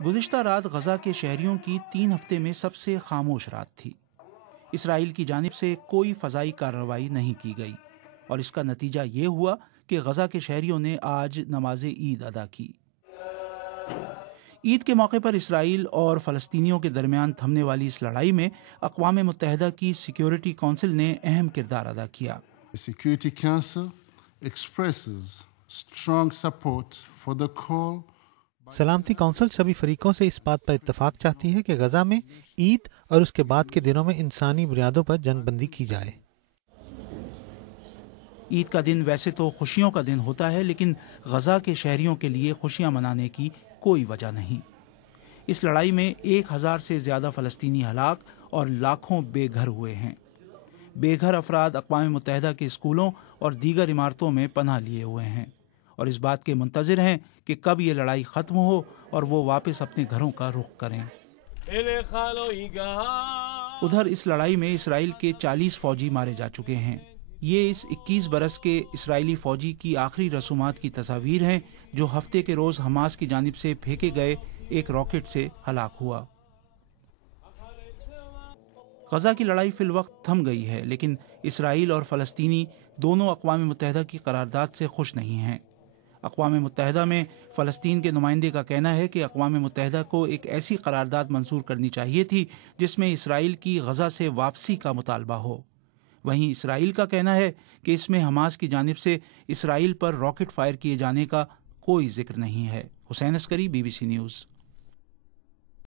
گزشتہ رات غزہ کے شہریوں کی 3 ہفتے میں سب سے خاموش رات تھی۔ اسرائیل کی جانب سے کوئی فضائی کارروائی نہیں کی گئی اور اس کا نتیجہ یہ ہوا کہ غزہ کے شہریوں نے آج نماز عید ادا کی۔ عید کے موقع پر اسرائیل اور فلسطینیوں کے درمیان تھمنے والی اس لڑائی میں اقوام متحدہ کی سیکیورٹی کونسل نے اہم کردار ادا کیا۔ Security Council expresses strong support for the call. سلامتی کونسل سبھی فریقوں سے اس بات پر اتفاق چاہتی ہے کہ غزہ میں عید اور اس کے بعد کے دنوں میں انسانی بنیادوں پر جنگ بندی کی جائے۔ عید کا دن ویسے تو خوشیوں کا دن ہوتا ہے، لیکن غزہ کے شہریوں کے لیے خوشیاں منانے کی کوئی وجہ نہیں۔ اس لڑائی میں 1000 سے زیادہ فلسطینی ہلاک اور لاکھوں بے گھر ہوئے ہیں۔ بے گھر افراد اقوام متحدہ کے اسکولوں اور دیگر عمارتوں میں پناہ لیے ہوئے ہیں اور اس بات کے منتظر ہیں کہ کب یہ لڑائی ختم ہو اور وہ واپس اپنے گھروں کا رخ کریں۔ ادھر اس لڑائی میں اسرائیل کے 40 فوجی مارے جا چکے ہیں۔ یہ اس 21 برس کے اسرائیلی فوجی کی آخری رسومات کی تصاویر ہیں جو ہفتے کے روز حماس کی جانب سے پھینکے گئے ایک راکٹ سے ہلاک ہوا۔ غزہ کی لڑائی فی الوقت تھم گئی ہے، لیکن اسرائیل اور فلسطینی دونوں اقوام متحدہ کی قرارداد سے خوش نہیں ہیں۔ اقوام متحدہ میں فلسطین کے نمائندے کا کہنا ہے کہ اقوام متحدہ کو ایک ایسی قرارداد منظور کرنی چاہیے تھی جس میں اسرائیل کی غزہ سے واپسی کا مطالبہ ہو۔ وہیں اسرائیل کا کہنا ہے کہ اس میں حماس کی جانب سے اسرائیل پر راکٹ فائر کیے جانے کا کوئی ذکر نہیں ہے۔ حسین عسکری، BBC نیوز۔